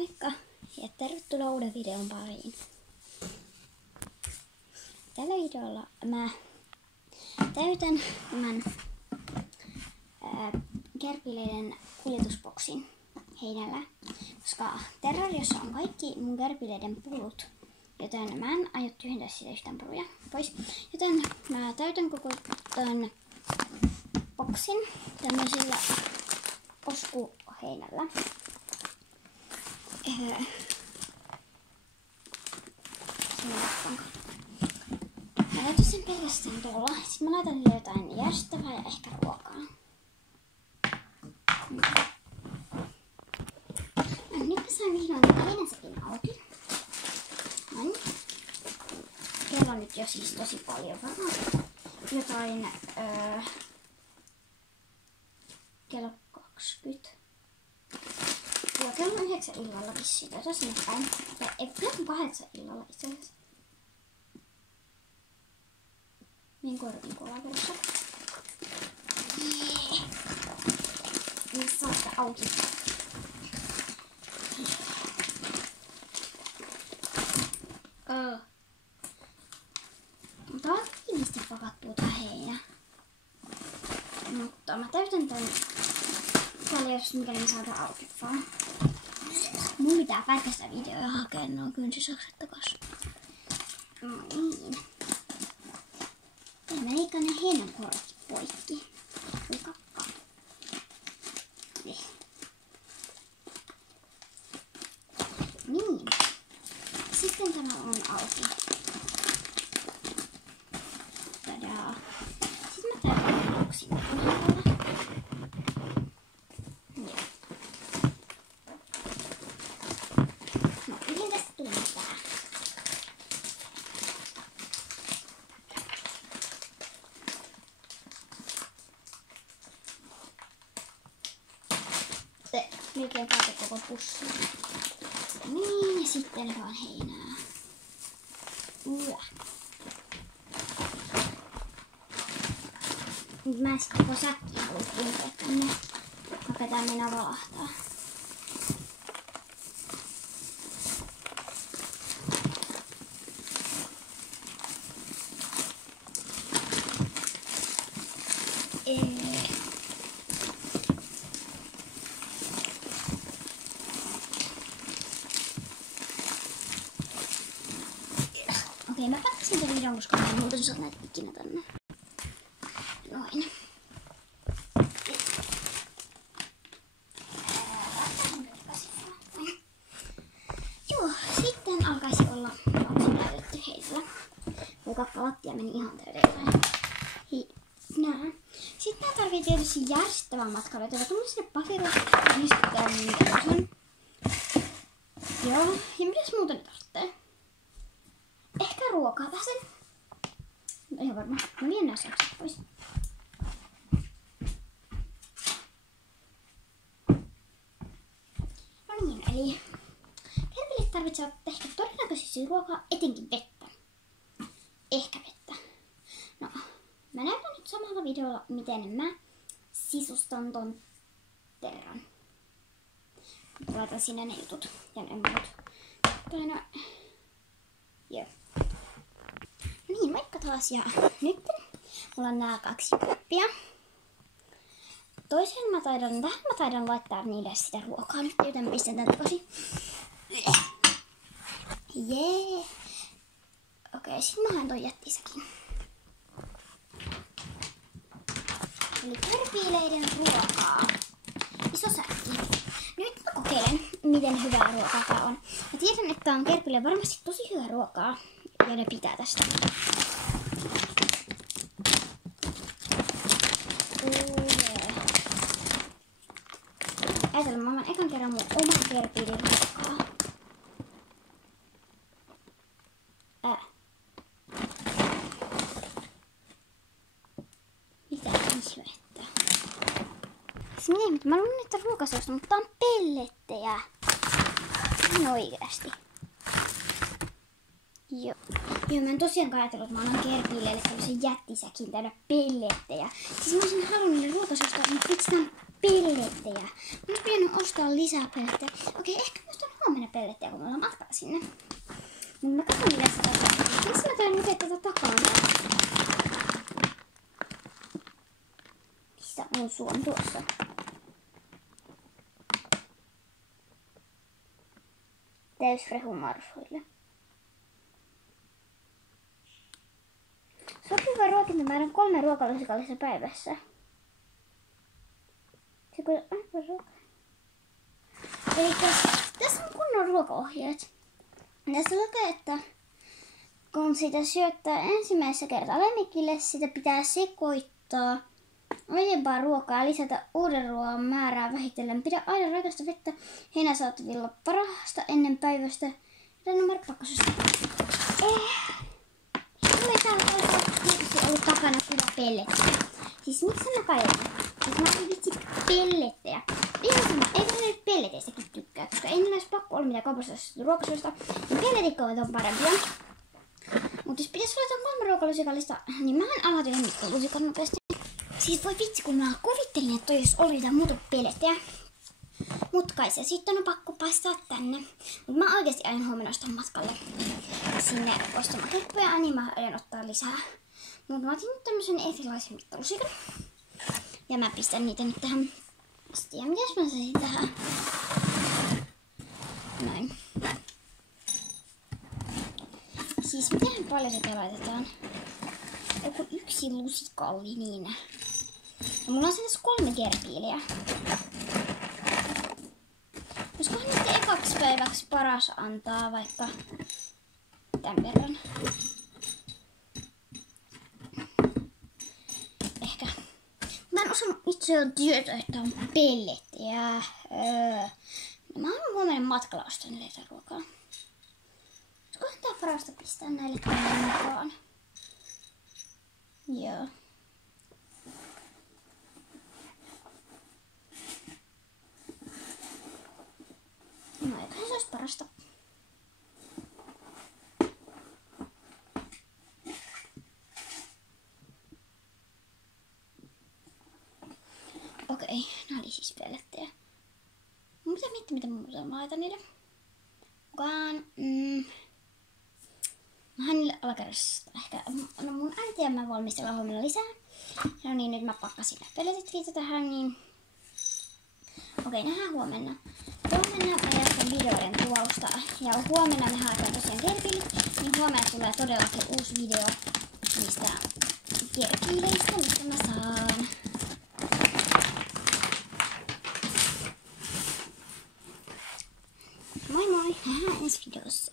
Moikka ja tervetuloa uuden videon pariin. Tällä videolla mä täytän tämän kärpileiden kuljetusboksin heinällä, koska Terrariossa on kaikki mun kärpileiden pulut, joten mä en aio tyhjentää sitä yhtään puruja pois. Joten mä täytän koko tämän boksin tämmöisellä poskuheinällä. Mä laitan sen pelkästään tuolla. Sitten mä laitan sille jotain jäästävää ja ehkä ruokaa. Nyt mä sain vihdoin heinäsäkin auki. Noin. Kello on nyt jo siis tosi paljon. Varmaan jotain kello 20. Joo, kello 9 illalla vissiin. Tosin päin. Ei, kello 8 illalla itse asiassa. Niin korvin kolaverossa. Nyt saatte auki. Tää on kiinnisti pakattua tää heinä. Mutta mä täytän tän tällä jos mikäli mä saadaan auki vaan. Mun pitää pärkästä videoja hakea nuo kynsisakset takas. Niin. Mä leikkaan ne heinänkuoret poikki. Kakka. Niin. Sitten tämä on auki. Tadaa. Sitten mä täytän boksin puolella. Joo. No, miten tästä tulee tää? Melkein päätä koko pussi. Niin, ja sitten vaan heinää. Nyt mä en sitten koko säkkiä halua kulkea tänne. Vaikka tää mennä valahtaa. Okei, mä päättäisin tämän videon, koska mä en muuten saa näitä ikinä tänne. Noin. Joo, sitten alkaisi olla boksin täytetty heillä. Mun kakkalattia meni ihan täydelleen. Nää. Sitten mä tarvii tietysti järjestävän matkalle, joten tulin sinne pakirosta ja istutaan minkälaisen. Joo, ja mitäs muuta nyt tarvitsee? Ehkä ruokaa täsen. No ihan varmaan. Mä vien nää sakset pois. No niin, eli kärpilit tarvitsevat ehkä todennäköisesti ruokaa, etenkin vettä. Ehkä vettä. No, mä näytän nyt samalla videolla, miten mä sisustan ton terran. Laitan sinne ne jutut ja ne muut. Joo. Niin, moikka taas ja nyt mulla on nää 2 kuppia. Toisen tähän mä taidan laittaa niille sitä ruokaa nyt, joten mä pistän tän takaisin. Jee. Okei, sit mä haen ton jättisäkin. Eli kärpileiden ruokaa. Iso säkki. Nyt mä kokeilen, miten hyvää ruokaa tää on. Mä tiedän, että tää on kärpileille varmasti tosi hyvää ruokaa. Ja ne pitää tästä. Ajatellaan, mä oon ekan kerran mun oman kärpileiden ruokaa. Mitä ihmettä? Mä luulen, että ruokaseusta, mutta tää on pellettejä. Ihan oikeasti. Joo. Mä en tosiaankaan ajatellut, että mä annan kärpileille tämmösen jättisäkin täydä pellettejä. Siis mä olisin halunnut niille ruokaseusta, mutta miksi tää on pellettejä. Mä oon pitänyt ostaa lisää pellettejä. Okei, ehkä mä ostan huomenna pellettejä, kun me ollaan matkalla sinne. Mut mä katson mitä sitä takana. Miksi mä teen nyt tätä takana? Missä on suon tuossa? Täysrehu marsuille. Sopiva ruokintamäärän 3 ruokalusikallista päivässä. Eli tässä on kunnon ruokaohjeet. Tässä lukee, että kun sitä syöttää ensimmäisessä kertaa lemmikille, sitä pitää sekoittaa aiempaa ruokaa ja lisätä uuden ruoan määrää vähitellen. Pidä aina raikasta vettä heinäsaatavilla parasta ennen päivästä. Ja numero pakkasesta. Mulla ei täällä ollut takana kuva pellettejä. Siis miksi mä kaivan? Siis mä olin vitsi pellettejä. Ihan sama, eikö ne nyt pelleteistäkin tykkää, koska ei niillä olisi pakko olla mitään kaupassa ruokasuosta. Niin pelletikkoivat on parempia. Mutta jos pitäisi valita 3 ruokalusikallista, niin mähän aloitin lusikan nopeasti. Siis voi vitsi, kun mä kuvittelin, että jos oli jotain muuta pellettejä. Mutkaisia. Sitten on pakko paistaa tänne. Mutta mä oikeasti aion huomenna ostaa matkalle sinne ostamaan heppoja, niin mä aion ottaa lisää. Mutta mä otin nyt tämmösen erilaisen mittalusikan. Ja mä pistän niitä nyt tähän astiaan. Mitäs mä saisin tähän? Noin. Siis miten paljon sitä laitetaan? Joku 1 lusikalli niin. Ja mulla on sen tässä 3 gerbiiliä. Olisikohan nyt ekaksi päiväksi paras antaa vaikka tämän verran? Ehkä. Mä en osannut itse jo tietää, että on pellettiä. No, mä haluan huomenna matkalla ostaa näitä ruokaa. Olisikohan tää parasta pistää näille tänne mukaan? Joo. No eiköhän se olisi parasta. Okei, nää oli siis pellettejä. Mun pitää miettiä mitä muuta mä laitan niille. Kukaan. Mähän niille alakerrasta ehkä. No mun äiti ja mä valmistellaan huomenna lisää. No niin, nyt mä pakkasin nämä pelletit tähän niin. Okei, nähdään huomenna. Huomenna mä jatkan videoiden kuvausta. Ja huomenna me haetaan tosiaan gerbiilit. Niin huomenna tulee todellakin uusi video niistä gerbiileistä, mistä mä saan. Moi moi, nähdään ensi videossa.